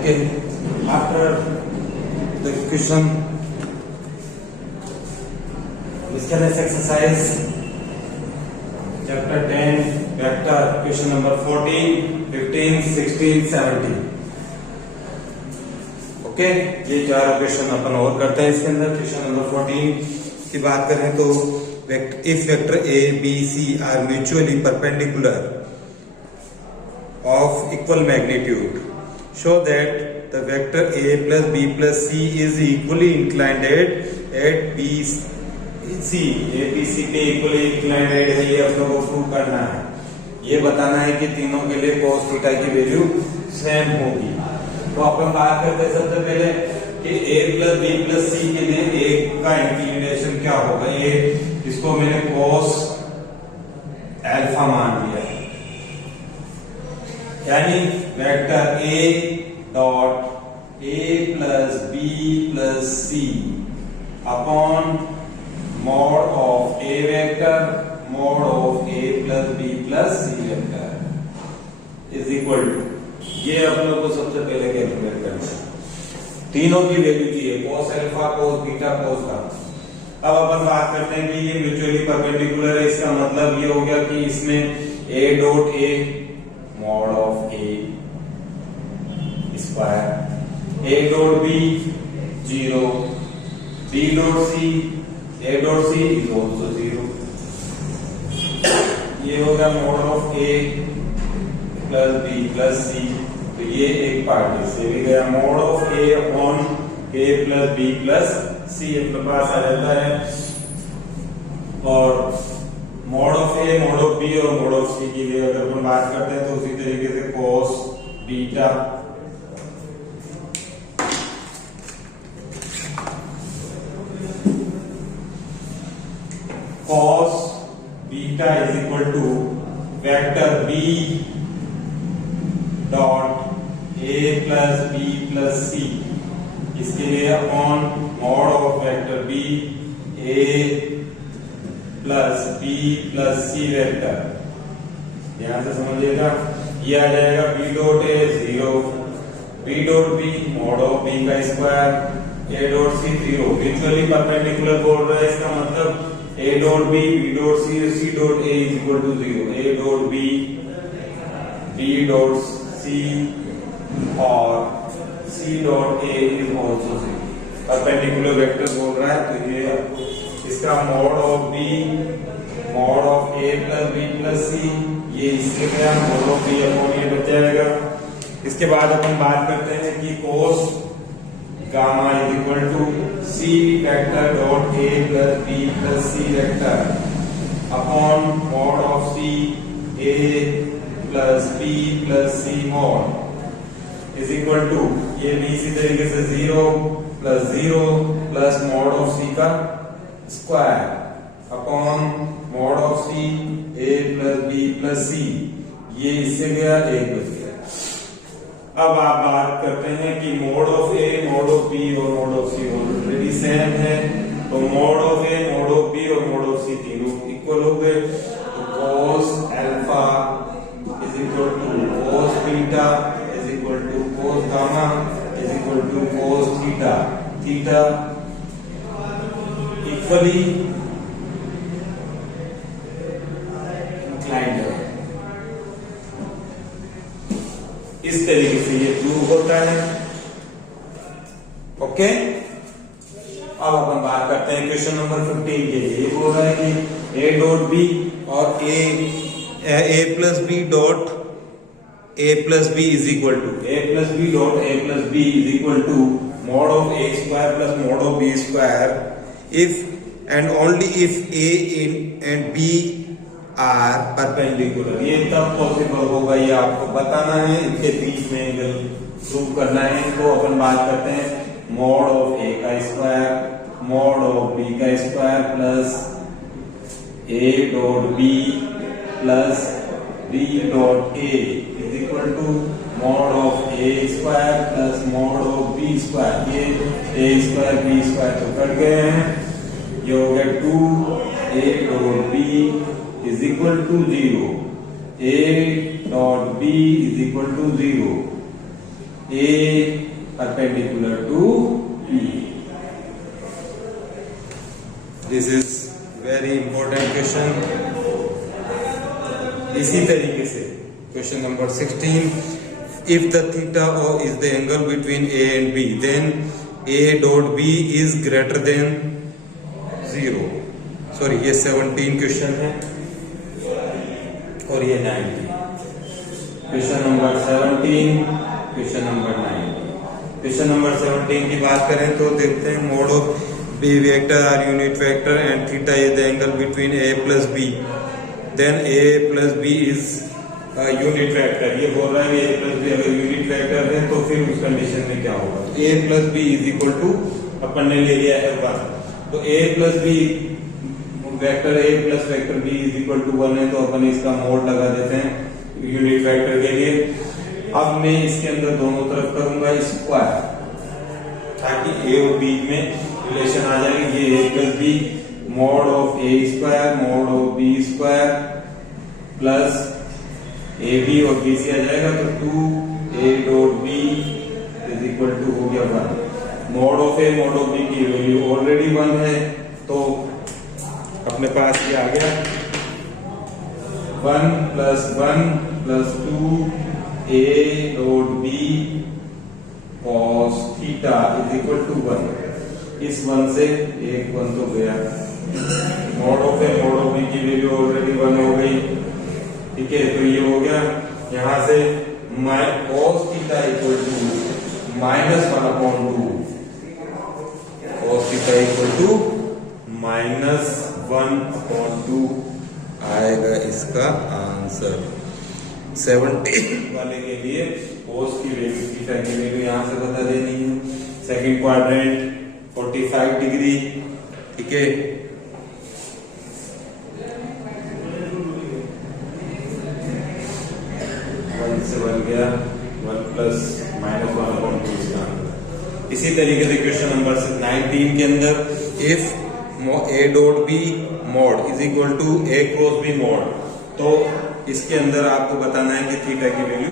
Okay, after the question, this exercise, chapter 10, vector, question number 14, 15, 16, 17. Okay, ये चार question अपन और करते हैं इसके अंदर। क्वेश्चन नंबर 14 की बात करें तो if vector A B C are mutually perpendicular of equal magnitude show that the vector A plus B plus C is equally inclined at B C. A B C पे equally inclined है, ये अपने को prove करना है। ये बताना है कि तीनों के लिए cos थीटा की वैल्यू सेम होगी। तो अपन बात करते हैं सबसे पहले कि a प्लस बी प्लस सी के लिए a का इंक्लिनेशन क्या होगा। ये इसको मैंने cos अल्फा मान लिया है, यानी vector a dot a plus B plus C upon mod of a vector mod of a plus B plus C vector is equal to, ये अपन लोग को सबसे पहले कैलकुलेट करना है। तीनों की वैल्यू चाहिए, cos alpha cos beta cos gamma. अब अपन बात करते हैं कि ये म्यूचुअली परपेंडिकुलर है। इसका मतलब ये हो गया कि इसमें a dot a mod of a square, a dot b 0, b dot c, a dot c is also 0। ये हो गया mod of a plus B plus C. तो ये एक पार्ट इससे भी गया, mod of A upon A plus B plus C अपने पास आ जाता है। और mod of A mod of B और मॉड ऑफ सी की लिए अगर अपन बात करते हैं तो उसी तरीके से cos beta cos beta is equal to vector B dot a plus B plus C, इसके लिए upon mod of vector b a plus b plus C vector. ध्यान से समझिएगा, ये आ जाएगा b dot a 0, b dot b mod of b का square, a dot c 0। Mutually perpendicular बोल रहा है, इसका मतलब a dot b dot c dot a is equal to 0, a dot b dot C और C dot A is also 0। Perpendicular vector बोल रहा है तो ये इसका mod of B mod of A plus B plus C, ये इसके क्या मॉड ऑफ B अपॉन ये बच जाएगा। इसके बाद अपन बात करते हैं कि cos gamma is equal to C vector dot A plus B plus C vector upon mod of C A plus B plus C mod is equal to, ये भी इसी तरीके से 0 प्लस मॉड ऑफ सी का square upon mod of C A plus B plus C, ये इससे गया एक बच गया। अब आप बात करते हैं कि mod of A mod of B और mod of C already same है, तो mod of A mod of B और मॉड ऑफ सी तीनों इक्वल हो गए। तो cos alpha is equal to cos beta is equal to cos gamma is equal to cos theta, theta equally inclined है। इस तरीके से ये प्रूव होता है। ओके, अब अपन बात करते हैं क्वेश्चन नंबर 15 के लिए। ये बोल रहा है कि a डॉट b और a plus B dot a plus B is equal to a plus B dot a plus B is equal to mod of a square plus mod of b square if and only if a and b are perpendicular. ये तब possible होगा, ये आपको बताना है, इनके बीच में angle prove करना है। तो अपन बात करते हैं मॉड ऑफ a का स्क्वायर मॉड ऑफ b का square plus a dot b plus b dot a is equal to mod of a square plus mod of b square. ये a स्क्वायर b स्क्वायर तो cut गए हैं, ये हो गया 2a dot b is equal to 0, a dot b is equal to 0। A perpendicular to B. This is very important question. इसी तरीके से question number 16, if the theta is the angle between A and B, then A dot B is greater than 0. Sorry, ये 17 question है और ये 19. Question number 17, question number 19. Question number 17 की बात करें तो देखते हैं, mod of B vector are unit vector and theta is the angle between A plus B, then A plus B is unit vector. ये बोल रहा है ए प्लस बी अगर यूनिट वेक्टर है तो फिर उस कंडीशन में क्या होगा. तो A plus B is equal to, अपन ने ले लिया है 1, तो A plus B vector A plus vector B is equal to 1 है, तो अपन इसका मोड लगा देते हैं यूनिट वेक्टर के लिए. अब मैं इसके अंदर दोनों तरफ करूंगा स्क्वायर, ताकि ए और बी में रिलेशन आ जाएगी. ये A plus B mod of A square mod of B square plus A B और बी सी आ जाएगा, तो 2 A dot B is equal to हो गया 1. Mod of A mod of B की वैल्यू ऑलरेडी 1 है, तो अपने पास ये आ गया 1 plus 1 plus 2 A dot B cos theta is equal to 1. इस 1 से एक 1 तो गया, mod of A mod of B की वैल्यू ऑलरेडी 1 हो गई. ठीक है, तो ये हो गया. यहां से cos theta equal to -1/2, cos theta equal to -1/2 आएगा इसका आंसर. 17 वाले के लिए कोस की वैल्यू थीटा की वैल्यू यहां से बता देनी है. Second quadrant 45 degree. ठीक है, से बन गया 1 प्लस -1/2 इसका. इसी तरीके से क्वेश्चन नंबर 19 के अंदर, if A dot B mod is equal to A cross B mod, तो इसके अंदर आपको बताना है कि थीटा की वैल्यू